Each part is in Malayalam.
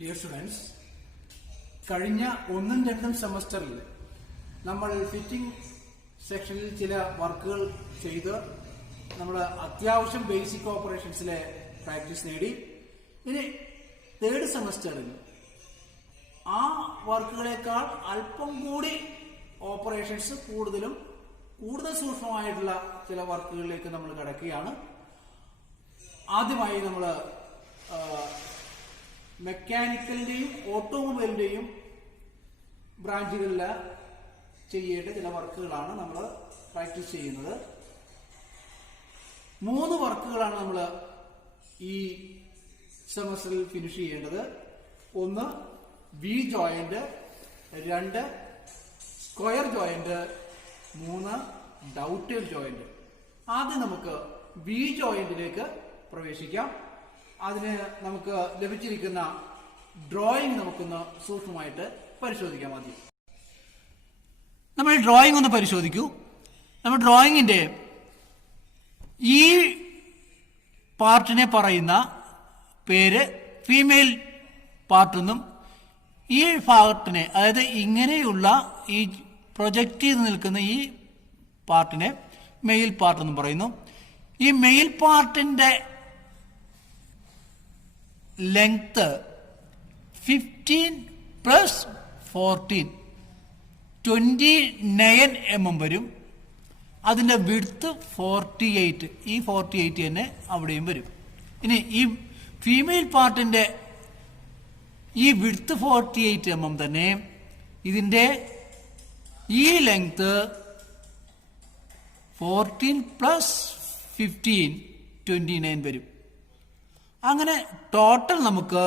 ഡിയർ സ്റ്റുഡൻസ്, കഴിഞ്ഞ ഒന്നും രണ്ടും സെമസ്റ്ററിൽ നമ്മൾ ഫിറ്റിംഗ് സെക്ഷനിൽ ചില വർക്കുകൾ ചെയ്ത് നമ്മൾ അത്യാവശ്യം ബേസിക് ഓപ്പറേഷൻസിലെ പ്രാക്ടീസ് നേടി. ഇനി തേർഡ് സെമസ്റ്ററിൽ ആ വർക്കുകളെക്കാൾ അല്പം കൂടി ഓപ്പറേഷൻസ് കൂടുതൽ സൂക്ഷ്മമായിട്ടുള്ള ചില വർക്കുകളിലേക്ക് നമ്മൾ കടക്കുകയാണ്. ആദ്യമായി നമ്മൾ മെക്കാനിക്കലിന്റെയും ഓട്ടോമൊബൈലിന്റെയും ബ്രാഞ്ചുകളിൽ ചെയ്യേണ്ട ചില വർക്കുകളാണ് നമ്മൾ പ്രാക്ടീസ് ചെയ്യുന്നത്. 3 വർക്കുകളാണ് നമ്മൾ ഈ സെമസ്റ്ററിൽ ഫിനിഷ് ചെയ്യേണ്ടത്. 1 V joint, 2 square joint, 3 dovetail joint. ആദ്യം നമുക്ക് വി ജോയിന്റിലേക്ക് പ്രവേശിക്കാം. അതിന് നമുക്ക് ലഭിച്ചിരിക്കുന്ന ഡ്രോയിങ് നമുക്കൊന്ന് സൂക്ഷ്മമായിട്ട് പരിശോധിക്കാം. ആദ്യം നമ്മൾ ഡ്രോയിങ് ഒന്ന് പരിശോധിക്കൂ. നമ്മൾ ഡ്രോയിങ്ങിന്റെ ഈ പാർട്ടിനെ പറയുന്ന പേര് ഫീമെയിൽ പാർട്ടെന്നും, ഈ പാർട്ടിനെ, അതായത് ഇങ്ങനെയുള്ള ഈ പ്രൊജക്റ്റ് ചെയ്ത് നിൽക്കുന്ന ഈ പാർട്ടിനെ മെയിൽ പാർട്ടെന്നും പറയുന്നു. ഈ മെയിൽ പാർട്ടിന്റെ ലെങ്ത് 15 പ്ലസ് 14 29 mm വരും. അതിന്റെ വിഡ്ത്ത് 48, ഈ 48 തന്നെ അവിടെയും വരും. ഇനി ഈ ഫീമെയിൽ പാർട്ടിന്റെ ഈ വിഡ്ത്ത് 48 mm തന്നെ ഇതിന്റെ ഈ ലെങ്ത് 14 പ്ലസ് 15 29 വരും. അങ്ങനെ ടോട്ടൽ നമുക്ക്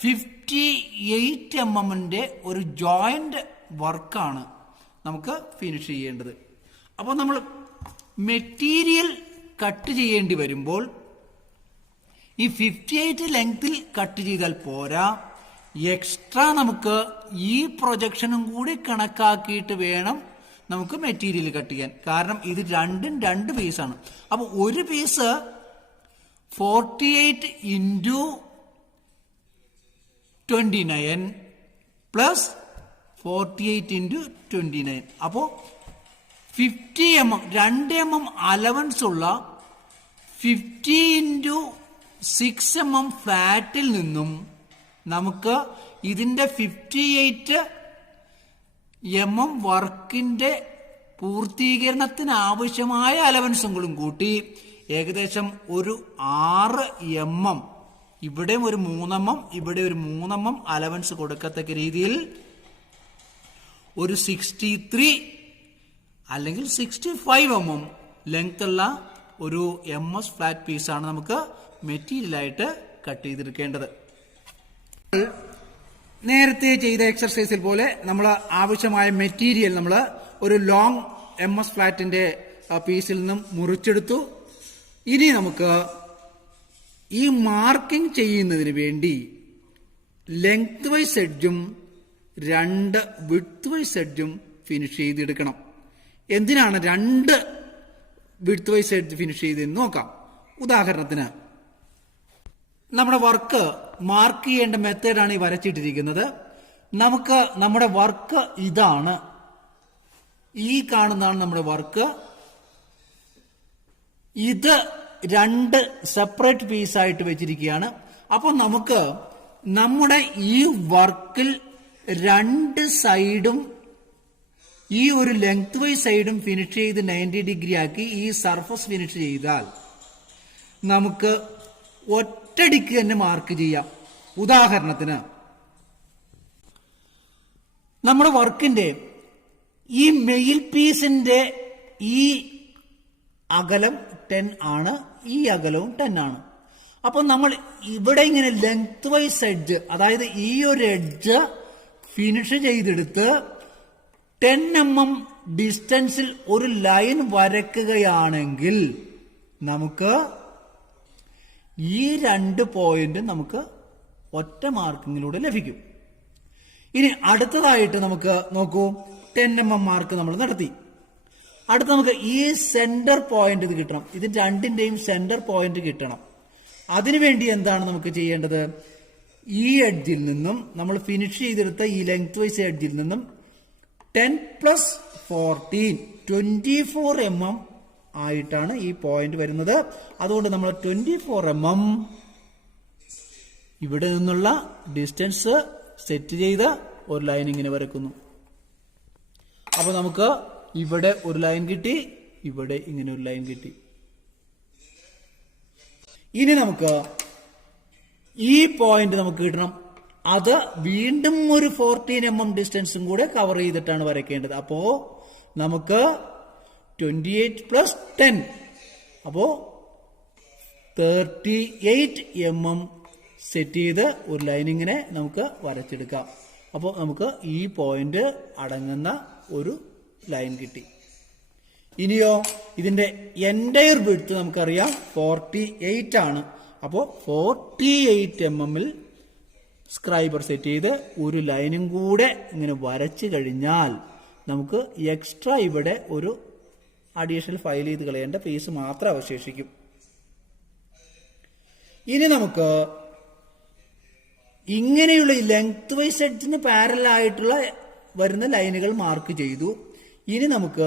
58 mm ഒരു ജോയിന്റ് വർക്കാണ് നമുക്ക് ഫിനിഷ് ചെയ്യേണ്ടത്. അപ്പോൾ നമ്മൾ മെറ്റീരിയൽ കട്ട് ചെയ്യേണ്ടി വരുമ്പോൾ ഈ 58 ലെങ്തിൽ കട്ട് ചെയ്താൽ പോരാ, എക്സ്ട്രാ നമുക്ക് ഈ പ്രൊജക്ഷനും കൂടി കണക്കാക്കിയിട്ട് വേണം നമുക്ക് മെറ്റീരിയൽ കട്ട് ചെയ്യാൻ. കാരണം ഇത് രണ്ടും 2 പീസാണ്. അപ്പൊ ഒരു പീസ് 48 into 29 പ്ലസ് 48 into 29. അപ്പോ 50 mm 2 mm അലവൻസ് ഉള്ള 50 into 6 mm ഫ്ലാറ്റിൽ നിന്നും നമുക്ക് ഇതിന്റെ 58 mm വർക്കിന്റെ പൂർത്തീകരണത്തിന് ആവശ്യമായ അലവൻസുകളും കൂട്ടി ഏകദേശം ഒരു 6 mm, ഇവിടെ ഒരു 3 mm, ഇവിടെ ഒരു 3 mm അലവൻസ് കൊടുക്കത്തക്ക രീതിയിൽ ഒരു 63 അല്ലെങ്കിൽ 65 mm ലെങ്ത് ഉള്ള ഒരു MS ഫ്ലാറ്റ് പീസാണ് നമുക്ക് മെറ്റീരിയലായിട്ട് കട്ട് ചെയ്തെടുക്കേണ്ടത്. നേരത്തെ ചെയ്ത എക്സർസൈസിൽ പോലെ നമ്മൾ ആവശ്യമായ മെറ്റീരിയൽ നമ്മൾ ഒരു ലോങ് MS ഫ്ലാറ്റിന്റെ പീസിൽ നിന്നും മുറിച്ചെടുത്തു. ഇനി നമുക്ക് ഈ മാർക്കിംഗ് ചെയ്യുന്നതിന് വേണ്ടി ലെങ്ത് വൈസ് എഡ്ജും 2 വിഡ്ത്ത് വൈസ് എഡ്ജും ഫിനിഷ് ചെയ്തെടുക്കണം. എന്തിനാണ് 2 വിഡ്ത്ത് വൈസ് എഡ്ജ് ഫിനിഷ് ചെയ്തെന്ന് നോക്കാം. ഉദാഹരണത്തിന് നമ്മുടെ വർക്ക് മാർക്ക് ചെയ്യേണ്ട മെത്തേഡാണ് ഈ വരച്ചിട്ടിരിക്കുന്നത്. നമുക്ക് നമ്മുടെ വർക്ക് ഇതാണ്, ഈ കാണുന്നതാണ് നമ്മുടെ വർക്ക്. ഇത് 2 സെപ്പറേറ്റ് പീസായിട്ട് വെച്ചിരിക്കുകയാണ്. അപ്പോൾ നമുക്ക് നമ്മുടെ ഈ വർക്കിൽ 2 സൈഡും ഈ ഒരു ലെങ്ത് വൈസ് സൈഡും ഫിനിഷ് ചെയ്ത് 90 ഡിഗ്രി ആക്കി ഈ സർഫസ് ഫിനിഷ് ചെയ്താൽ നമുക്ക് ഒറ്റടിക്ക് തന്നെ മാർക്ക് ചെയ്യാം. ഉദാഹരണത്തിന് നമ്മുടെ വർക്കിന്റെ ഈ മെയിൽ പീസിന്റെ ഈ അകലം 10 ആണ്, ഈ അകലവും 10 ആണ്. അപ്പൊ നമ്മൾ ഇവിടെ ഇങ്ങനെ ലെങ്ത് വൈസ് എഡ്ജ്, അതായത് ഈ ഒരു എഡ്ജ് ഫിനിഷ് ചെയ്തെടുത്ത് 10 mm ഡിസ്റ്റൻസിൽ ഒരു ലൈൻ വരയ്ക്കുകയാണെങ്കിൽ നമുക്ക് ഈ 2 പോയിന്റ് നമുക്ക് ഒറ്റ മാർക്കിങ്ങിലൂടെ ലഭിക്കും. ഇനി അടുത്തതായിട്ട് നമുക്ക് നോക്കൂ, 10 mm മാർക്ക് നമ്മൾ നടത്തി. അടുത്ത നമുക്ക് ഈ സെന്റർ പോയിന്റ് ഇത് കിട്ടണം. ഇത് രണ്ടിന്റെയും സെന്റർ പോയിന്റ് കിട്ടണം. അതിനുവേണ്ടി എന്താണ് നമുക്ക് ചെയ്യേണ്ടത്? ഈ എഡ്ജിൽ നിന്നും നമ്മൾ ഫിനിഷ് ചെയ്തെടുത്ത ഈ ലെങ്ത് വൈസ് എഡ്ജിൽ നിന്നും 10 പ്ലസ് 14 24 mm ആയിട്ടാണ് ഈ പോയിന്റ് വരുന്നത്. അതുകൊണ്ട് നമ്മൾ 24 mm ഇവിടെ നിന്നുള്ള ഡിസ്റ്റൻസ് സെറ്റ് ചെയ്ത് ഒരു ലൈൻ ഇങ്ങനെ വരക്കുന്നു. അപ്പൊ നമുക്ക് ഇവിടെ ഒരു ലൈൻ കിട്ടി, ഇവിടെ ഇങ്ങനെ ഒരു ലൈൻ കിട്ടി. ഇനി നമുക്ക് ഈ പോയിന്റ് നമുക്ക് കിട്ടണം. അത് വീണ്ടും ഒരു 14 mm ഡിസ്റ്റൻസും കൂടെ കവർ ചെയ്തിട്ടാണ് വരയ്ക്കേണ്ടത്. അപ്പോ നമുക്ക് 28 പ്ലസ് 10 അപ്പോ 38 mm സെറ്റ് ചെയ്ത് ഒരു ലൈനിങ്ങിനെ നമുക്ക് വരച്ചെടുക്കാം. അപ്പോൾ നമുക്ക് ഈ പോയിന്റ് അടങ്ങുന്ന ഒരു ലൈൻ കിട്ടി. ഇനിയോ ഇതിന്റെ എൻറ്റയർ വിഡ്ത്ത് നമുക്കറിയാം 48 ആണ്. അപ്പോൾ 48 mm സ്ക്രൈബർ സെറ്റ് ചെയ്ത് ഒരു ലൈനും കൂടെ ഇങ്ങനെ വരച്ചു കഴിഞ്ഞാൽ നമുക്ക് എക്സ്ട്രാ ഇവിടെ ഒരു അഡീഷണൽ ഫയൽ ചെയ്ത് കളയേണ്ട പീസ് മാത്രം അവശേഷിക്കും. ഇനി നമുക്ക് ഇങ്ങനെയുള്ള ലെങ്ത് വൈസ് എഡ്ജിന് പാരലൽ ആയിട്ടുള്ള വരുന്ന ലൈനുകൾ മാർക്ക് ചെയ്തു. ഇനി നമുക്ക്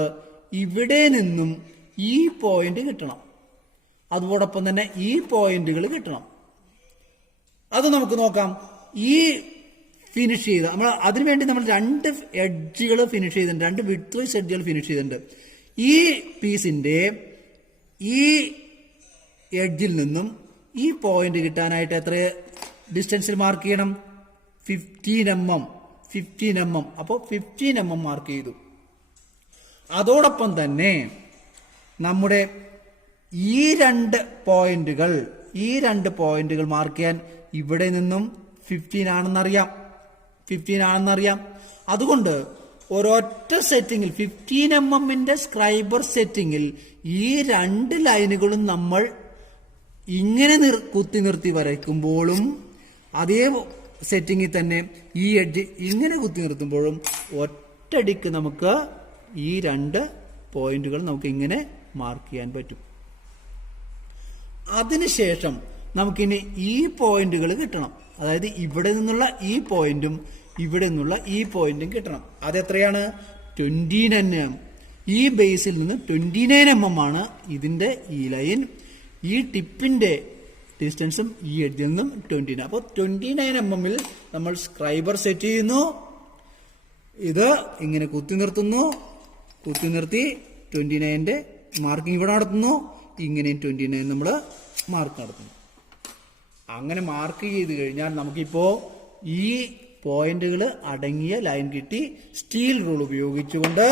ഇവിടെ നിന്നും ഈ പോയിന്റ് കിട്ടണം, അതോടൊപ്പം തന്നെ ഈ പോയിന്റുകൾ കിട്ടണം. അത് നമുക്ക് നോക്കാം. ഈ ഫിനിഷ് ചെയ്ത് നമ്മൾ അതിനുവേണ്ടി നമ്മൾ 2 എഡ്ജുകൾ ഫിനിഷ് ചെയ്തിട്ടുണ്ട്, 2 വിഡ്ത് വൈസ് എഡ്ജുകൾ ഫിനിഷ് ചെയ്തിട്ടുണ്ട്. ഈ പീസിന്റെ ഈ എഡ്ജിൽ നിന്നും ഈ പോയിന്റ് കിട്ടാനായിട്ട് എത്ര ഡിസ്റ്റൻസിൽ മാർക്ക് ചെയ്യണം? 15 mm. അപ്പോൾ 15 mm മാർക്ക് ചെയ്തു. അതോടൊപ്പം തന്നെ നമ്മുടെ ഈ 2 പോയിന്റുകൾ മാർക്ക് ചെയ്യാൻ ഇവിടെ നിന്നും 15 ആണെന്നറിയാം. അതുകൊണ്ട് ഒരൊറ്റ സെറ്റിംഗിൽ 15 mm സ്ക്രൈബർ സെറ്റിംഗിൽ ഈ 2 ലൈനുകളും നമ്മൾ ഇങ്ങനെ കുത്തി നിർത്തി വരയ്ക്കുമ്പോഴും അതേ സെറ്റിംഗിൽ തന്നെ ഈ എഡ്ജ് ഇങ്ങനെ കുത്തി നിർത്തുമ്പോഴും ഒറ്റയടിക്ക് നമുക്ക് ഈ 2 പോയിന്റുകൾ നമുക്ക് ഇങ്ങനെ മാർക്ക് ചെയ്യാൻ പറ്റും. അതിനുശേഷം നമുക്കിനി ഈ പോയിന്റുകൾ കിട്ടണം. അതായത് ഇവിടെ നിന്നുള്ള ഈ പോയിന്റും ഇവിടെ നിന്നുള്ള ഈ പോയിന്റും കിട്ടണം. അതെത്രയാണ്? 29 mm. ഈ ബേസിൽ നിന്ന് 29 mm ആണ് ഇതിന്റെ ഈ ലൈൻ. ഈ ടിപ്പിന്റെ ഡിസ്റ്റൻസും ഈ എഡ്ജിൽ നിന്നും 29. അപ്പോൾ 29 mm നമ്മൾ സ്ക്രൈബർ സെറ്റ് ചെയ്യുന്നു. ഇത് ഇങ്ങനെ കുത്തി നിർത്തി 29ന്റെ മാർക്കിംഗ് ഇവിടെ നടത്തുന്നു. ഇങ്ങനെയും 29 നമ്മൾ മാർക്ക് നടത്തുന്നു. അങ്ങനെ മാർക്ക് ചെയ്ത് കഴിഞ്ഞാൽ നമുക്കിപ്പോ ഈ പോയിന്റുകൾ അടങ്ങിയ ലൈൻ കിട്ടി. സ്റ്റീൽ റൂൾ ഉപയോഗിച്ചുകൊണ്ട്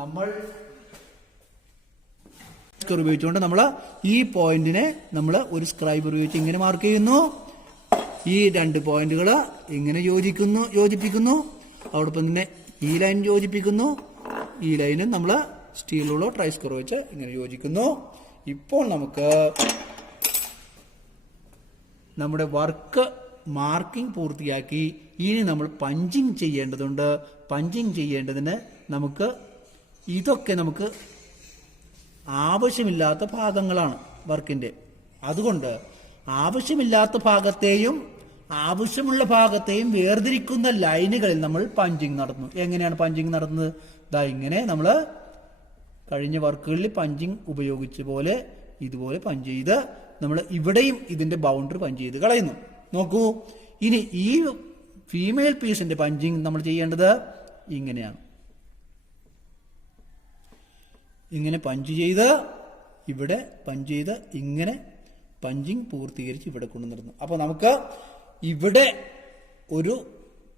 നമ്മൾ ഈ പോയിന്റിനെ നമ്മൾ ഒരു സ്ക്രൈബർ ഉപയോഗിച്ച് ഇങ്ങനെ മാർക്ക് ചെയ്യുന്നു. ഈ 2 പോയിന്റുകൾ ഇങ്ങനെ യോജിപ്പിക്കുന്നു. അതോടൊപ്പം തന്നെ ഈ ലൈൻ യോജിപ്പിക്കുന്നു. ഈ ലൈനും നമ്മൾ സ്റ്റീൽ റൂളോ ട്രൈസ്കോറോ വെച്ച് ഇങ്ങനെ യോജിക്കുന്നു. ഇപ്പോൾ നമുക്ക് നമ്മുടെ വർക്ക് മാർക്കിംഗ് പൂർത്തിയാക്കി. ഇനി നമ്മൾ പഞ്ചിങ് ചെയ്യേണ്ടതുണ്ട്. പഞ്ചിങ് ചെയ്യേണ്ടതിന് നമുക്ക് ഇതൊക്കെ നമുക്ക് ആവശ്യമില്ലാത്ത ഭാഗങ്ങളാണ് വർക്കിന്റെ. അതുകൊണ്ട് ആവശ്യമില്ലാത്ത ഭാഗത്തെയും ആവശ്യമുള്ള ഭാഗത്തെയും വേർതിരിക്കുന്ന ലൈനുകളിൽ നമ്മൾ പഞ്ചിങ് നടത്തുന്നു. എങ്ങനെയാണ് പഞ്ചിങ് നടത്തുന്നത്? ഇങ്ങനെ നമ്മൾ കഴിഞ്ഞ വർക്കുകളിൽ പഞ്ചിങ് ഉപയോഗിച്ച പോലെ ഇതുപോലെ പഞ്ച് ചെയ്ത് നമ്മൾ ഇവിടെയും ഇതിന്റെ ബൗണ്ടറി പഞ്ച് ചെയ്ത് കളയുന്നു. നോക്കൂ, ഇനി ഈ ഫീമെയിൽ പീസിന്റെ പഞ്ചിങ് നമ്മൾ ചെയ്യേണ്ടത് ഇങ്ങനെയാണ്. ഇങ്ങനെ പഞ്ച് ചെയ്ത് ഇവിടെ പഞ്ച് ചെയ്ത് ഇങ്ങനെ പഞ്ചിങ് പൂർത്തീകരിച്ച് ഇവിടെ കൊണ്ടുവന്നിരുന്നു. അപ്പോൾ നമുക്ക് ഇവിടെ ഒരു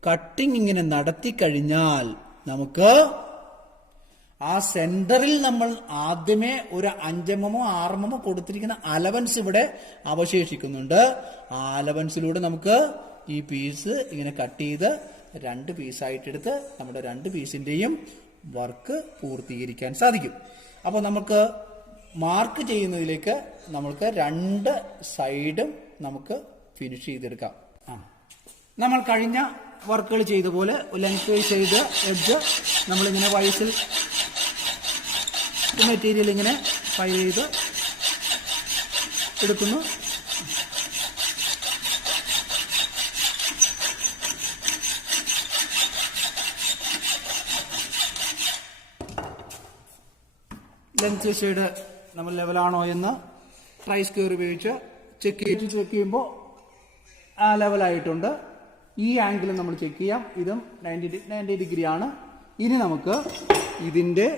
കട്ടിങ് ഇങ്ങനെ നടത്തി കഴിഞ്ഞാൽ നമുക്ക് ആ സെന്ററിൽ നമ്മൾ ആദ്യമേ ഒരു 5 mm 6 mm കൊടുത്തിരിക്കുന്ന അലവൻസ് ഇവിടെ അവശേഷിക്കുന്നുണ്ട്. ആ അലവൻസിലൂടെ നമുക്ക് ഈ പീസ് ഇങ്ങനെ കട്ട് ചെയ്ത് 2 പീസായിട്ടെടുത്ത് നമ്മുടെ 2 പീസിന്റെയും വർക്ക് പൂർത്തീകരിക്കാൻ സാധിക്കും. അപ്പോൾ നമുക്ക് മാർക്ക് ചെയ്യുന്നതിലേക്ക് നമുക്ക് 2 സൈഡും നമുക്ക് ഫിനിഷ് ചെയ്തെടുക്കാം. നമ്മൾ കഴിഞ്ഞ വർക്കുകൾ ചെയ്ത പോലെ ലെങ്ത് വൈസ് ചെയ്ത് എഡ്ജ് നമ്മളിങ്ങനെ വൈസിൽ മെറ്റീരിയൽ ഇങ്ങനെ ഫയൽ ചെയ്ത് എടുക്കുന്നു. ലെങ്ത് സൈഡ് നമ്മൾ ലെവലാണോ എന്ന് ട്രൈ സ്ക്വയർ ഉപയോഗിച്ച് ചെക്ക് ചെയ്യുമ്പോൾ ആ ലെവലായിട്ടുണ്ട്. ഈ ആംഗിൾ നമ്മൾ ചെക്ക് ചെയ്യാം. ഇതും 90 ഡിഗ്രി ആണ്. ഇനി നമുക്ക് ഇതിൻ്റെ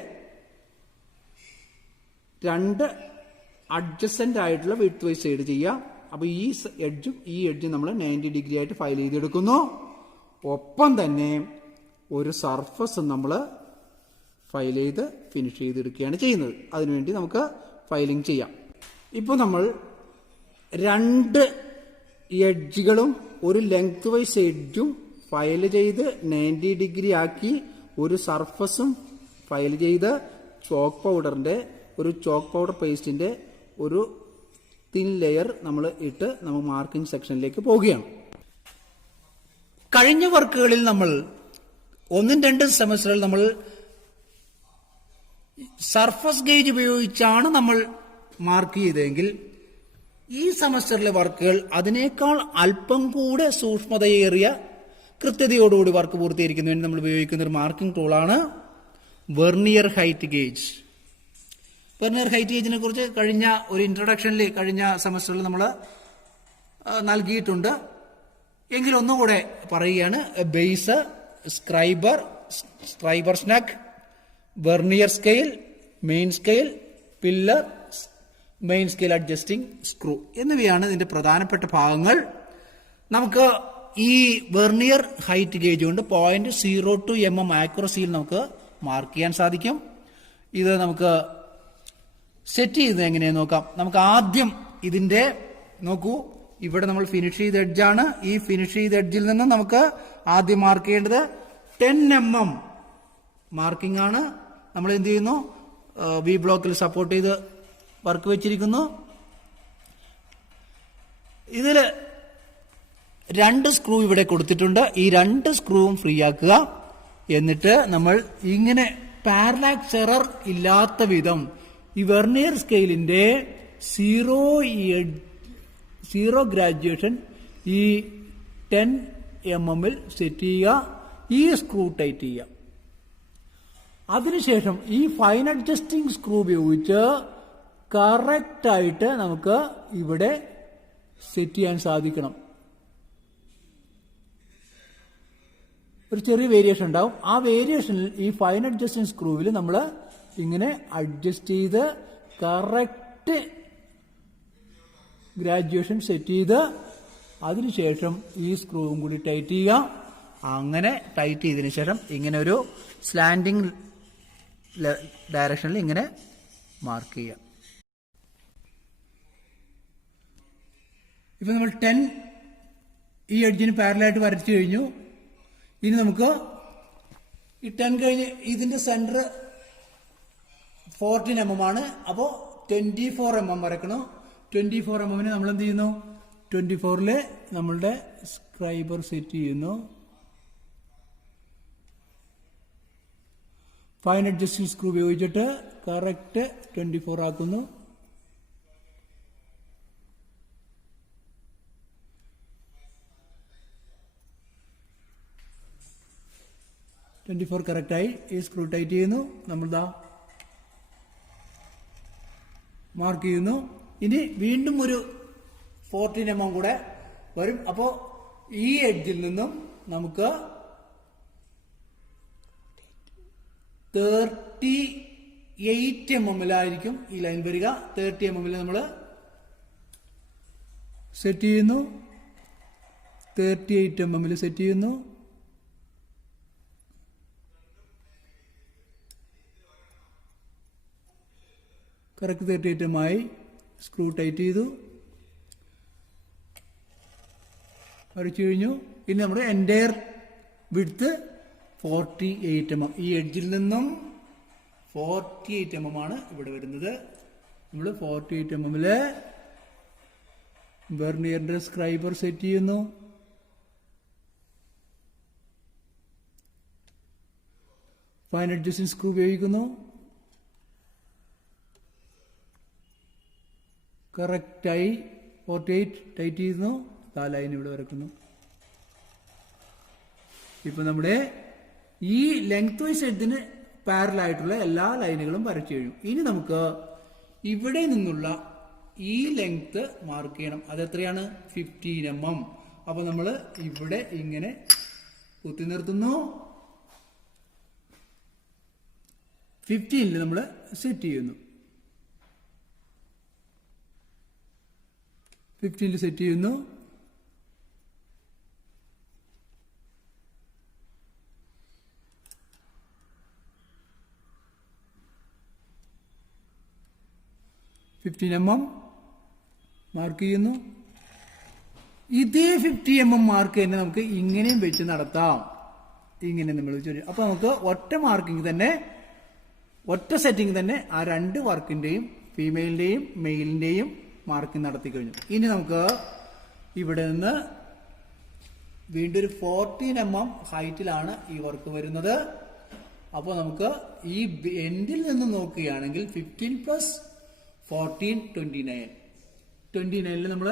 രണ്ട് അഡ്ജസ്റ്റൻ്റ് ആയിട്ടുള്ള വിഡ്ത് വൈസ് സൈഡ് ചെയ്യാം. അപ്പോൾ ഈ എഡ്ജും നമ്മൾ 90 ഡിഗ്രി ആയിട്ട് ഫയൽ ചെയ്തെടുക്കുന്നു. ഒപ്പം തന്നെ ഒരു സർഫസ് നമ്മൾ ഫയൽ ചെയ്ത് ഫിനിഷ് ചെയ്തെടുക്കുകയാണ് ചെയ്യുന്നത്. അതിനുവേണ്ടി നമുക്ക് ഫയലിംഗ് ചെയ്യാം. ഇപ്പോൾ നമ്മൾ രണ്ട് എഡ്ജുകളും ഒരു ലെങ്ത് വൈസ് എഡ്ജും ഫയൽ ചെയ്ത് 90 ഡിഗ്രി ആക്കി ഒരു സർഫസും ഫയൽ ചെയ്ത് ചോക്ക് പൗഡർ പേസ്റ്റിന്റെ ഒരു തിൻ ലെയർ നമ്മൾ ഇട്ട് നമ്മൾ മാർക്കിംഗ് സെക്ഷനിലേക്ക് പോവുകയാണ്. കഴിഞ്ഞ വർക്കുകളിൽ നമ്മൾ 1-2 സെമസ്റ്ററിൽ നമ്മൾ സർഫസ് ഗേജ് ഉപയോഗിച്ചാണ് നമ്മൾ മാർക്ക് ചെയ്തതെങ്കിൽ ഈ സെമസ്റ്ററിലെ വർക്കുകൾ അതിനേക്കാൾ അല്പം കൂടെ സൂക്ഷ്മതയേറിയ കൃത്യതയോടുകൂടി വർക്ക് പൂർത്തീകരിക്കുന്നതിന് നമ്മൾ ഉപയോഗിക്കുന്ന ഒരു മാർക്കിംഗ് ടൂളാണ് vernier height gauge. Vernier height ഗേജിനെ കുറിച്ച് കഴിഞ്ഞ ഒരു ഇൻട്രൊഡക്ഷനിൽ കഴിഞ്ഞ സെമസ്റ്ററിൽ നമ്മൾ നൽകിയിട്ടുണ്ട്. എങ്കിലും ഒന്നുകൂടെ പറയുകയാണ്. Base, scriber snug, vernier scale, main scale, pillar, main scale adjusting screw എന്നിവയാണ് ഇതിന്റെ പ്രധാനപ്പെട്ട ഭാഗങ്ങൾ. നമുക്ക് ഈ വെർനിയർ ഹൈറ്റ് ഗേജ് കൊണ്ട് 0.02 mm ആക്യുറസിയിൽ നമുക്ക് മാർക്ക് ചെയ്യാൻ സാധിക്കും. ഇത് നമുക്ക് സെറ്റ് ചെയ്ത് എങ്ങനെയാന്ന് നോക്കാം. നമുക്ക് ആദ്യം ഇതിന്റെ നോക്കൂ, ഇവിടെ നമ്മൾ ഫിനിഷ് ചെയ്ത എഡ്ജാണ്. ഈ ഫിനിഷ് ചെയ്ത എഡ്ജിൽ നിന്ന് നമുക്ക് ആദ്യം മാർക്ക് ചെയ്യേണ്ടത് 10 mm മാർക്കിംഗ് ആണ്. നമ്മൾ എന്ത് ചെയ്യുന്നു, വി ബ്ലോക്കിൽ സപ്പോർട്ട് ചെയ്ത് വർക്ക് വെച്ചിരിക്കുന്നു. ഇതിൽ 2 സ്ക്രൂ ഇവിടെ കൊടുത്തിട്ടുണ്ട്. ഈ 2 സ്ക്രൂവും ഫ്രീ ആക്കുക. എന്നിട്ട് നമ്മൾ ഇങ്ങനെ പാരലാക്സ് എറർ ഇല്ലാത്ത വിധം ഈ വെർനിയർ സ്കെയിലിന്റെ 0 ഗ്രാജുവേഷൻ ഈ 10 mm സെറ്റ് ചെയ്യുക. ഈ സ്ക്രൂ ടൈറ്റ് ചെയ്യുക. അതിനുശേഷം ഈ ഫൈൻ അഡ്ജസ്റ്റിംഗ് സ്ക്രൂ ഉപയോഗിച്ച് കറക്റ്റായിട്ട് നമുക്ക് ഇവിടെ സെറ്റ് ചെയ്യാൻ സാധിക്കണം. ഒരു ചെറിയ വേരിയേഷൻ ഉണ്ടാവും. ആ വേരിയേഷനിൽ ഈ ഫൈൻ അഡ്ജസ്റ്റിംഗ് സ്ക്രൂവിൽ നമ്മൾ ഇങ്ങനെ അഡ്ജസ്റ്റ് ചെയ്ത് കറക്റ്റ് ഗ്രാജുവേഷൻ സെറ്റ് ചെയ്ത് അതിനുശേഷം ഈ സ്ക്രൂവും കൂടി ടൈറ്റ് ചെയ്യുക. അങ്ങനെ ടൈറ്റ് ചെയ്തതിനു ശേഷം ഇങ്ങനെ ഒരു സ്ലാൻഡിങ് ഡയറക്ഷനിൽ ഇങ്ങനെ മാർക്ക് ചെയ്യുക. ഇപ്പൊ നമ്മൾ 10 ഈ എഡ്ജിന് പാരലായിട്ട് വരച്ചു കഴിഞ്ഞു. ഇനി നമുക്ക് ഈ 10 കഴിഞ്ഞ് ഇതിന്റെ സെന്റർ 14 mm ആണ്. അപ്പോൾ 24 mm വരക്കണം. 24 mm നമ്മൾ എന്ത് ചെയ്യുന്നു, 24-ല് നമ്മളുടെ സ്ക്രൈബർ സെറ്റ് ചെയ്യുന്നു. ഫൈൻ അഡ്ജസ്റ്റിംഗ് സ്ക്രൂ ഉപയോഗിച്ചിട്ട് കറക്റ്റ് 24 ആക്കുന്നു. കറക്റ്റായി ഈ സ്ക്രൂ ടൈറ്റ് ചെയ്യുന്നു. നമ്മളിതാ മാർക്ക് ചെയ്യുന്നു. ഇനി വീണ്ടും ഒരു 14 mm കൂടെ വരും. അപ്പോൾ ഈ എഡ്ജിൽ നിന്നും നമുക്ക് 38 mm ഈ ലൈൻ വരിക. 30 mm നമ്മൾ സെറ്റ് ചെയ്യുന്നു. 38 mm സെറ്റ് ചെയ്യുന്നു. കറക്റ്റ് 38 mm ആയി. സ്ക്രൂ ടൈറ്റ് ചെയ്തു, വരച്ചു കഴിഞ്ഞു. ഇനി നമ്മുടെ എൻറ്റയർ വിഡ്ത്ത് 48 mm. ഈ എഡ്ജിൽ നിന്നും 48 mm ആണ് ഇവിടെ വരുന്നത്. നമ്മൾ 48 mm വെർനിയറിന്റെ സ്ക്രൈബർ സെറ്റ് ചെയ്യുന്നു. ഫൈൻ അഡ്ജസ്റ്റിംഗ് സ്ക്രൂ ഉപയോഗിക്കുന്നു. കറക്റ്റായി 48 ടൈറ്റ് ചെയ്യുന്നു. ആ ലൈൻ ഇവിടെ വരക്കുന്നു. ഇപ്പൊ നമ്മുടെ ഈ ലെങ്ത് വൈസ് എഡ്ജിന് പാരലായിട്ടുള്ള എല്ലാ ലൈനുകളും വരച്ചു കഴിഞ്ഞു. ഇനി നമുക്ക് ഇവിടെ നിന്നുള്ള ഈ ലെങ്ത് മാർക്ക് ചെയ്യണം. അത് എത്രയാണ്? 15 mm. അപ്പൊ നമ്മൾ ഇവിടെ ഇങ്ങനെ കുത്തി നിർത്തുന്നു. 15 നമ്മൾ സെറ്റ് ചെയ്യുന്നു. 15 സെറ്റ് ചെയ്യുന്നു. മാർക്ക് ചെയ്യുന്നു. ഇതേ 50 mm മാർക്ക് തന്നെ നമുക്ക് ഇങ്ങനെയും വെച്ച് നടത്താം. ഇങ്ങനെ നമ്മൾ വെച്ച് അപ്പൊ നമുക്ക് ഒറ്റ മാർക്കിംഗ് തന്നെ, ഒറ്റ സെറ്റിംഗ് തന്നെ ആ രണ്ട് വർക്കിന്റെയും ഫീമെയിലിന്റെയും മെയിലിന്റെയും മാർക്കിംഗ് നടത്തി കഴിഞ്ഞു. ഇനി നമുക്ക് ഇവിടെ നിന്ന് വീണ്ടും ഒരു 14 mm ഹൈറ്റിലാണ് ഈ വർക്ക് വരുന്നത്. അപ്പോൾ നമുക്ക് ഈ എൻഡിൽ നിന്ന് നോക്കുകയാണെങ്കിൽ 15 + 14 29. 29 നമ്മൾ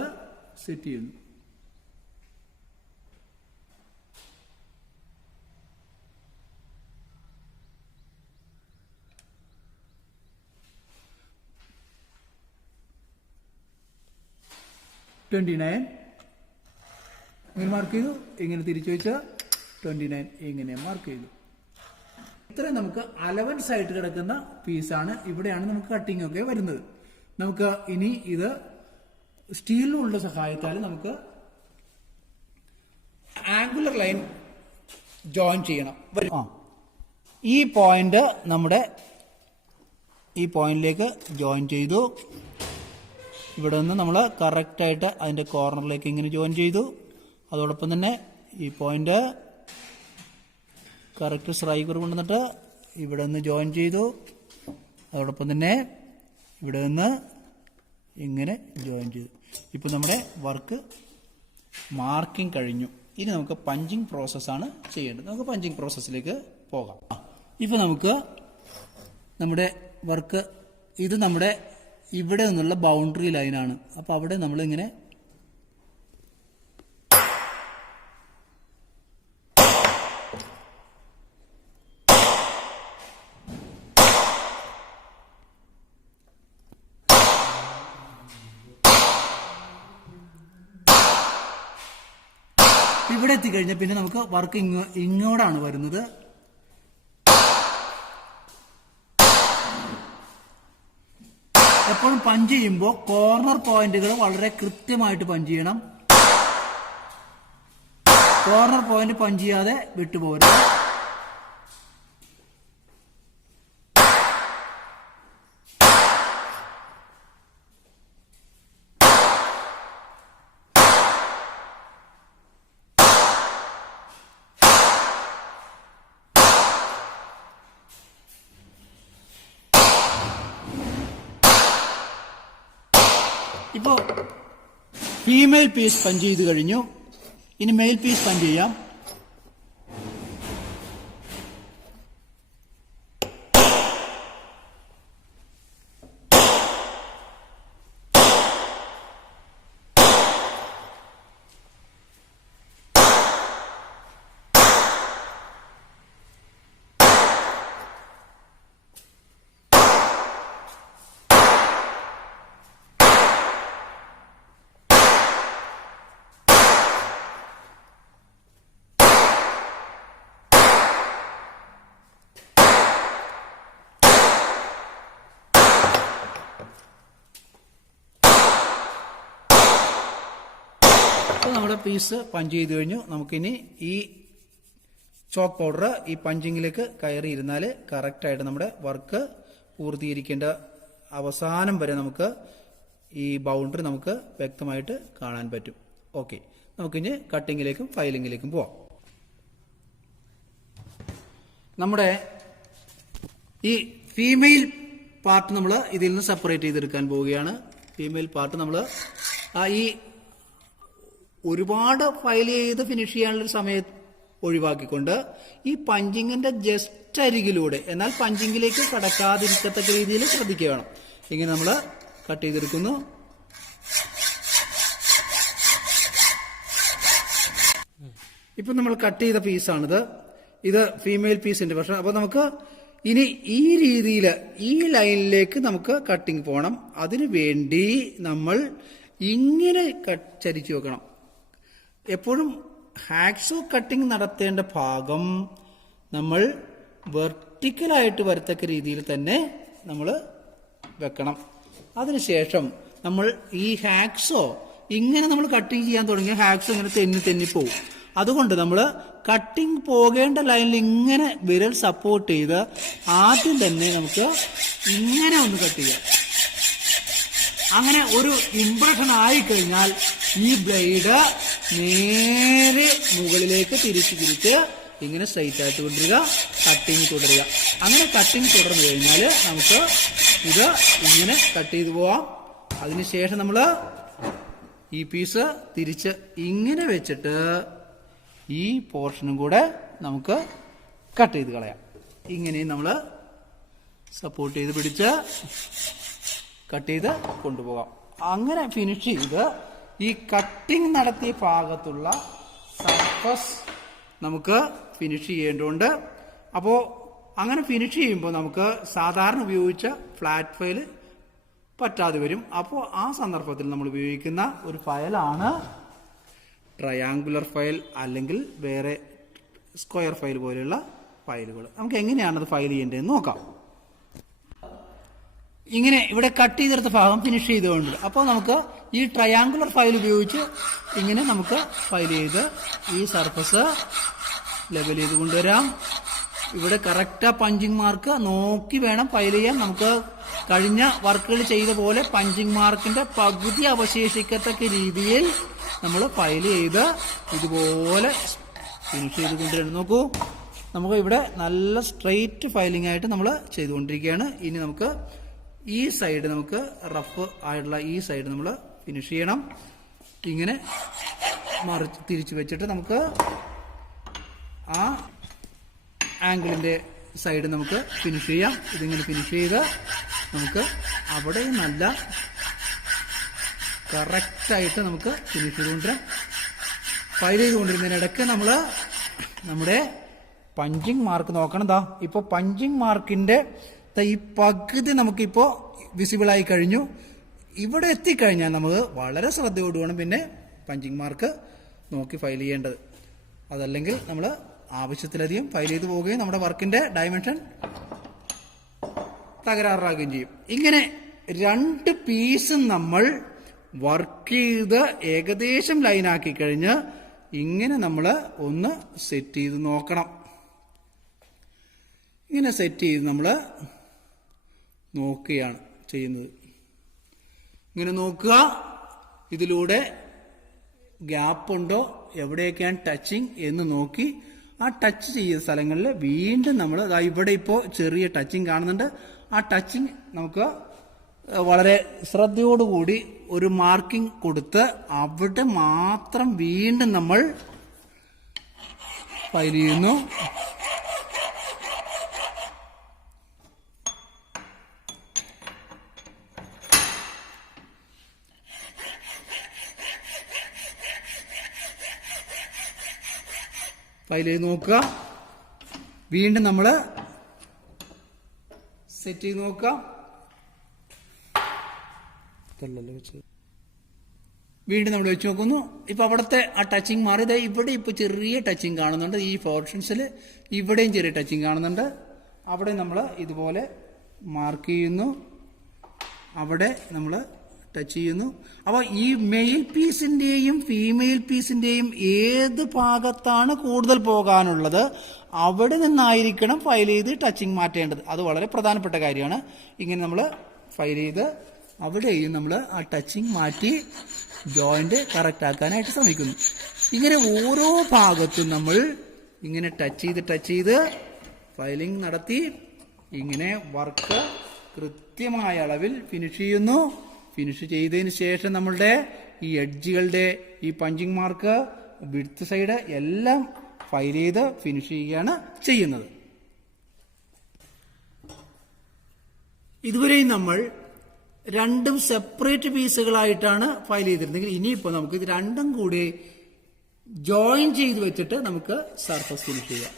സെറ്റ് ചെയ്യുന്നു. ഇങ്ങനെ മാർക്ക് ചെയ്തു. ഇങ്ങനെ തിരിച്ചു വെച്ച 29 ഇങ്ങനെ മാർക്ക് ചെയ്തു. ഇത്രയും നമുക്ക് അലവൻസ് ആയിട്ട് കിടക്കുന്ന പീസാണ്. ഇവിടെയാണ് നമുക്ക് കട്ടിംഗ് ഒക്കെ വരുന്നത്. നമുക്ക് ഇനി ഇത് സ്റ്റീലിനുള്ള സഹായത്താൽ നമുക്ക് ആംഗുലർ ലൈൻ ജോയിൻ ചെയ്യണം. ഈ പോയിന്റ് നമ്മുടെ ഈ പോയിന്റിലേക്ക് ജോയിൻ ചെയ്തു. ഇവിടെ നിന്ന് നമ്മൾ കറക്റ്റായിട്ട് അതിൻ്റെ കോർണറിലേക്ക് ഇങ്ങനെ ജോയിൻ ചെയ്തു. അതോടൊപ്പം തന്നെ ഈ പോയിന്റ് കറക്റ്റ് സ്ട്രൈക്കർ കൊണ്ടുവന്നിട്ട് ഇവിടെ നിന്ന് ജോയിൻ ചെയ്തു. അതോടൊപ്പം തന്നെ ഇവിടെ നിന്ന് ഇങ്ങനെ ജോയിൻ ചെയ്തു. ഇപ്പോൾ നമ്മുടെ വർക്ക് മാർക്കിംഗ് കഴിഞ്ഞു. ഇനി നമുക്ക് പഞ്ചിങ് പ്രോസസ്സാണ് ചെയ്യേണ്ടത്. നമുക്ക് പഞ്ചിങ് പ്രോസസ്സിലേക്ക് പോകാം. ഇപ്പോൾ നമുക്ക് നമ്മുടെ വർക്ക്, ഇത് നമ്മുടെ ഇവിടെ നിന്നുള്ള ബൗണ്ടറി ലൈനാണ്. അപ്പോൾ അവിടെ നമ്മളിങ്ങനെ ഇവിടെ എത്തിക്കഴിഞ്ഞാൽ പിന്നെ നമുക്ക് വർക്ക് ഇങ്ങോട്ടാണ് വരുന്നത്. എപ്പോഴും പഞ്ച് ചെയ്യുമ്പോൾ കോർണർ പോയിന്റുകൾ വളരെ കൃത്യമായിട്ട് പഞ്ച് ചെയ്യണം. കോർണർ പോയിന്റ് പഞ്ച് ചെയ്യാതെ വിട്ടുപോകരുത്. ഇപ്പോൾ ഫീമെയിൽ പീസ് പഞ്ച് ചെയ്ത് കഴിഞ്ഞു. ഇനി മെയിൽ പീസ് പഞ്ച് ചെയ്യാം. നമ്മുടെ പീസ് പഞ്ച് ചെയ്ത് കഴിഞ്ഞു. നമുക്കിനി ഈ ചോക്ക് പൗഡർ ഈ പഞ്ചിങ്ങിലേക്ക് കയറി ഇരുന്നാൽ കറക്റ്റായിട്ട് നമ്മുടെ വർക്ക് പൂർത്തീകരിക്കേണ്ട അവസാനം വരെ നമുക്ക് ഈ ബൗണ്ടറി നമുക്ക് വ്യക്തമായിട്ട് കാണാൻ പറ്റും. ഓക്കെ, നമുക്കിനി കട്ടിങ്ങിലേക്കും ഫൈലിങ്ങിലേക്കും പോവാം. നമ്മുടെ ഈ ഫീമെയിൽ പാർട്ട് നമ്മൾ ഇതിൽ നിന്ന് സെപ്പറേറ്റ് ചെയ്തെടുക്കാൻ പോവുകയാണ്. ഫീമെയിൽ പാർട്ട് നമ്മൾ ഈ ഒരുപാട് ഫയൽ ചെയ്ത് ഫിനിഷ് ചെയ്യാനുള്ള സമയം ഒഴിവാക്കിക്കൊണ്ട് ഈ പഞ്ചിങ്ങിന്റെ ജസ്റ്റ് അരികിലൂടെ, എന്നാൽ പഞ്ചിങ്ങിലേക്ക് കടക്കാതിരിക്കത്തക്ക രീതിയിൽ ശ്രദ്ധിക്കുക വേണം. ഇങ്ങനെ നമ്മൾ കട്ട് ചെയ്തെടുക്കുന്നു. ഇപ്പൊ നമ്മൾ കട്ട് ചെയ്ത പീസാണിത്. ഇത് ഫീമെയിൽ പീസിന്റെ പക്ഷേ. അപ്പൊ നമുക്ക് ഇനി ഈ രീതിയിൽ ഈ ലൈനിലേക്ക് നമുക്ക് കട്ടിങ് പോകണം. അതിനു വേണ്ടി നമ്മൾ ഇങ്ങനെ ചരിച്ചു വെക്കണം. എപ്പോഴും ഹാക്സോ കട്ടിങ് നടത്തേണ്ട ഭാഗം നമ്മൾ വെർട്ടിക്കലായിട്ട് വരത്തക്ക രീതിയിൽ തന്നെ നമ്മൾ വെക്കണം. അതിനുശേഷം നമ്മൾ ഈ ഹാക്സോ ഇങ്ങനെ നമ്മൾ കട്ടിങ് ചെയ്യാൻ തുടങ്ങിയ ഹാക്സോ ഇങ്ങനെ തെന്നിപ്പോവും. അതുകൊണ്ട് നമ്മൾ കട്ടിങ് പോകേണ്ട ലൈനിൽ ഇങ്ങനെ വിരൽ സപ്പോർട്ട് ചെയ്ത് ആദ്യം തന്നെ നമുക്ക് ഇങ്ങനെ ഒന്ന് കട്ട് ചെയ്യാം. അങ്ങനെ ഒരു ഇംപ്രഷൻ ആയിക്കഴിഞ്ഞാൽ ഈ ബ്ലേഡ് നേരെ മുകളിലേക്ക് തിരിച്ച് ഇങ്ങനെ സ്ട്രൈറ്റ് ആയിട്ട് കൊണ്ടുവരിക, കട്ടിങ് തുടരുക. അങ്ങനെ കട്ടിങ് തുടർന്നു കഴിഞ്ഞാൽ നമുക്ക് ഇത് ഇങ്ങനെ കട്ട് ചെയ്തു പോവാം. അതിനുശേഷം നമ്മൾ ഈ പീസ് തിരിച്ച് ഇങ്ങനെ വെച്ചിട്ട് ഈ പോർഷനും കൂടെ നമുക്ക് കട്ട് ചെയ്ത് കളയാം. ഇങ്ങനെയും നമ്മൾ സപ്പോർട്ട് ചെയ്ത് പിടിച്ച് കട്ട് ചെയ്ത് കൊണ്ടുപോകാം. അങ്ങനെ ഫിനിഷ് ചെയ്ത് ഈ കട്ടിങ് നടത്തിയ ഭാഗത്തുള്ള സർഫസ് നമുക്ക് ഫിനിഷ് ചെയ്യേണ്ടതുണ്ട്. അപ്പോൾ അങ്ങനെ ഫിനിഷ് ചെയ്യുമ്പോൾ നമുക്ക് സാധാരണ ഉപയോഗിച്ച ഫ്ലാറ്റ് ഫയൽ പറ്റാതെ വരും. അപ്പോൾ ആ സന്ദർഭത്തിൽ നമ്മൾ ഉപയോഗിക്കുന്ന ഒരു ഫയലാണ് ട്രയാങ്കുലർ ഫയൽ, അല്ലെങ്കിൽ വേറെ സ്ക്വയർ ഫയൽ പോലെയുള്ള ഫയലുകൾ. നമുക്ക് എങ്ങനെയാണത് ഫയൽ ചെയ്യേണ്ടതെന്ന് നോക്കാം. ഇങ്ങനെ ഇവിടെ കട്ട് ചെയ്തെടുത്ത ഭാഗം ഫിനിഷ് ചെയ്തുകൊണ്ട് അപ്പോൾ നമുക്ക് ഈ ട്രയാങ്കുലർ ഫയൽ ഉപയോഗിച്ച് ഇങ്ങനെ നമുക്ക് ഫയൽ ചെയ്ത് ഈ സർഫസ് ലെവൽ ചെയ്ത് കൊണ്ടുവരാം. ഇവിടെ കറക്റ്റ് പഞ്ചിങ് മാർക്ക് നോക്കി വേണം ഫയൽ ചെയ്യാൻ. നമുക്ക് കഴിഞ്ഞ വർക്കുകൾ ചെയ്ത പോലെ പഞ്ചിങ് മാർക്കിന്റെ പകുതി അവശേഷിക്കത്തക്ക രീതിയിൽ നമ്മൾ ഫയൽ ചെയ്ത് ഇതുപോലെ ഫിനിഷ് ചെയ്ത് കൊണ്ടുവരണം. നോക്കൂ, നമുക്ക് ഇവിടെ നല്ല സ്ട്രെയിറ്റ് ഫയലിംഗ് ആയിട്ട് നമ്മൾ ചെയ്തുകൊണ്ടിരിക്കുകയാണ്. ഇനി നമുക്ക് ഈ സൈഡ് നമുക്ക് റഫ് ആയിട്ടുള്ള ഈ സൈഡ് നമ്മൾ ഫിനിഷ് ചെയ്യണം. ഇങ്ങനെ തിരിച്ചു വെച്ചിട്ട് നമുക്ക് ആ ആംഗിളിന്റെ സൈഡ് നമുക്ക് ഫിനിഷ് ചെയ്യാം. ഇതിങ്ങനെ ഫിനിഷ് ചെയ്ത് നമുക്ക് അവിടെ നല്ല കറക്റ്റായിട്ട് നമുക്ക് ഫിനിഷ് ചെയ്തുകൊണ്ടിരാം. ഫയൽ ചെയ്തുകൊണ്ടിരുന്നതിനിടയ്ക്ക് നമ്മൾ നമ്മുടെ പഞ്ചിങ് മാർക്ക് നോക്കണം. ഇപ്പോൾ പഞ്ചിങ് മാർക്കിന്റെ ഈ പകുതി നമുക്കിപ്പോൾ വിസിബിളായി കഴിഞ്ഞു. ഇവിടെ എത്തിക്കഴിഞ്ഞാൽ നമുക്ക് വളരെ ശ്രദ്ധയോട് വേണം പിന്നെ പഞ്ചിങ് മാർക്ക് നോക്കി ഫയൽ ചെയ്യേണ്ടത്. അതല്ലെങ്കിൽ നമ്മൾ ആവശ്യത്തിലധികം ഫയൽ ചെയ്തു പോവുകയും നമ്മുടെ വർക്കിന്റെ ഡയമെൻഷൻ തകരാറാകുകയും ചെയ്യും. ഇങ്ങനെ രണ്ട് പീസും നമ്മൾ വർക്ക് ചെയ്ത് ഏകദേശം ലൈനാക്കി കഴിഞ്ഞ് ഇങ്ങനെ നമ്മൾ ഒന്ന് സെറ്റ് ചെയ്ത് നോക്കണം. ഇങ്ങനെ സെറ്റ് ചെയ്ത് നമ്മൾ നോക്കുകയാണ് ചെയ്യുന്നത്. ഇങ്ങനെ നോക്കുക, ഇതിലൂടെ ഗ്യാപ്പ് ഉണ്ടോ, എവിടെയൊക്കെയാണ് ടച്ചിങ് എന്ന് നോക്കി ആ ടച്ച് ചെയ്ത സ്ഥലങ്ങളിൽ വീണ്ടും നമ്മൾ ഇവിടെ ഇപ്പോൾ ചെറിയ ടച്ചിങ് കാണുന്നുണ്ട്. ആ ടച്ചിങ് നമുക്ക് വളരെ ശ്രദ്ധയോടുകൂടി ഒരു മാർക്കിംഗ് കൊടുത്ത് അവിടെ മാത്രം വീണ്ടും നമ്മൾ ഫയൽ ചെയ്യുന്നു. ഫയൽ ചെയ്ത് നോക്കുക, വീണ്ടും നമ്മൾ സെറ്റ് ചെയ്ത് നോക്കുക. വീണ്ടും നമ്മൾ വെച്ച് നോക്കുന്നു. ഇപ്പൊ അവിടുത്തെ ആ ടച്ചിങ് മാറിയത് ഇവിടെ ഇപ്പൊ ചെറിയ ടച്ചിങ് കാണുന്നുണ്ട്. ഈ പോർഷൻസിൽ ഇവിടെയും ചെറിയ ടച്ചിങ് കാണുന്നുണ്ട്. അവിടെ നമ്മൾ ഇതുപോലെ മാർക്ക് ചെയ്യുന്നു, അവിടെ നമ്മൾ ടച്ച് ചെയ്യുന്നു. അപ്പോൾ ഈ മെയിൽ പീസിന്റെയും ഫീമെയിൽ പീസിന്റെയും ഏത് ഭാഗത്താണ് കൂടുതൽ പോകാനുള്ളത് അവിടെ നിന്നായിരിക്കണം ഫയൽ ചെയ്ത് ടച്ചിങ് മാറ്റേണ്ടത്. അത് വളരെ പ്രധാനപ്പെട്ട കാര്യമാണ്. ഇങ്ങനെ നമ്മൾ ഫയൽ ചെയ്ത് അവിടെയും നമ്മൾ ആ ടച്ചിങ് മാറ്റി ജോയിന്റ് കറക്റ്റ് ആക്കാനായിട്ട് ശ്രമിക്കുന്നു. ഇങ്ങനെ ഓരോ ഭാഗത്തും നമ്മൾ ഇങ്ങനെ ടച്ച് ചെയ്ത് ഫയലിംഗ് നടത്തി ഇങ്ങനെ വർക്ക് കൃത്യമായ അളവിൽ ഫിനിഷ് ചെയ്യുന്നു. ഫിനിഷ് ചെയ്തതിന് ശേഷം നമ്മളുടെ ഈ എഡ്ജുകളുടെ ഈ പഞ്ചിങ് മാർക്ക്, വിഡ്ത്ത് സൈഡ് എല്ലാം ഫയൽ ചെയ്ത് ഫിനിഷ് ചെയ്യുകയാണ് ചെയ്യുന്നത്. ഇതുവരെയും നമ്മൾ രണ്ടും സെപ്പറേറ്റ് പീസുകളായിട്ടാണ് ഫയൽ ചെയ്തിരുന്നെങ്കിൽ ഇനിയിപ്പോൾ നമുക്ക് ഇത് രണ്ടും കൂടി ജോയിൻ ചെയ്ത് വെച്ചിട്ട് നമുക്ക് സർഫസ് ഫിനിഷ് ചെയ്യാം.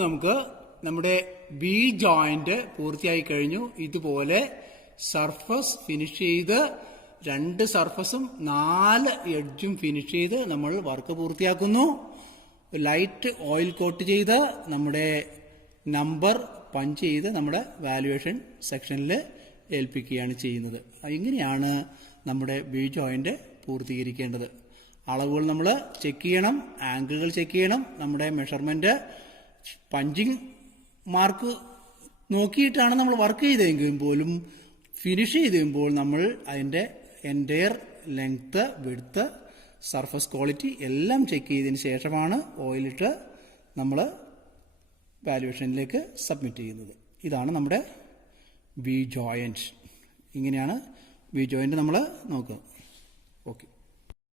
നമുക്ക് നമ്മുടെ ബി ജോയിന്റ് പൂർത്തിയായി കഴിഞ്ഞു. ഇതുപോലെ സർഫസ് ഫിനിഷ് ചെയ്ത് 2 സർഫസും 4 എഡ്ജും ഫിനിഷ് ചെയ്ത് നമ്മൾ വർക്ക് പൂർത്തിയാക്കുന്നു. ലൈറ്റ് ഓയിൽ കോട്ട് ചെയ്ത് നമ്മുടെ നമ്പർ പഞ്ച് ചെയ്ത് നമ്മുടെ വാല്യുവേഷൻ സെക്ഷനിൽ ഏൽപ്പിക്കുകയാണ് ചെയ്യുന്നത്. ഇങ്ങനെയാണ് നമ്മുടെ ബി ജോയിന്റ് പൂർത്തീകരിക്കേണ്ടത്. അളവുകൾ നമ്മൾ ചെക്ക് ചെയ്യണം, ആംഗിളുകൾ ചെക്ക് ചെയ്യണം. നമ്മുടെ മെഷർമെന്റ് പഞ്ചിങ് മാർക്ക് നോക്കിയിട്ടാണ് നമ്മൾ വർക്ക് ചെയ്തെങ്കിൽ പോലും ഫിനിഷ് ചെയ്തുമ്പോൾ നമ്മൾ അതിൻ്റെ entire length, width, surface quality എല്ലാം ചെക്ക് ചെയ്തതിന് ശേഷമാണ് ഓയിലിട്ട് നമ്മൾ വാല്യുവേഷനിലേക്ക് സബ്മിറ്റ് ചെയ്യുന്നത്. ഇതാണ് നമ്മുടെ വി ജോയിന്റ്. ഇങ്ങനെയാണ് വി ജോയിന്റ് നമ്മൾ നോക്കുക.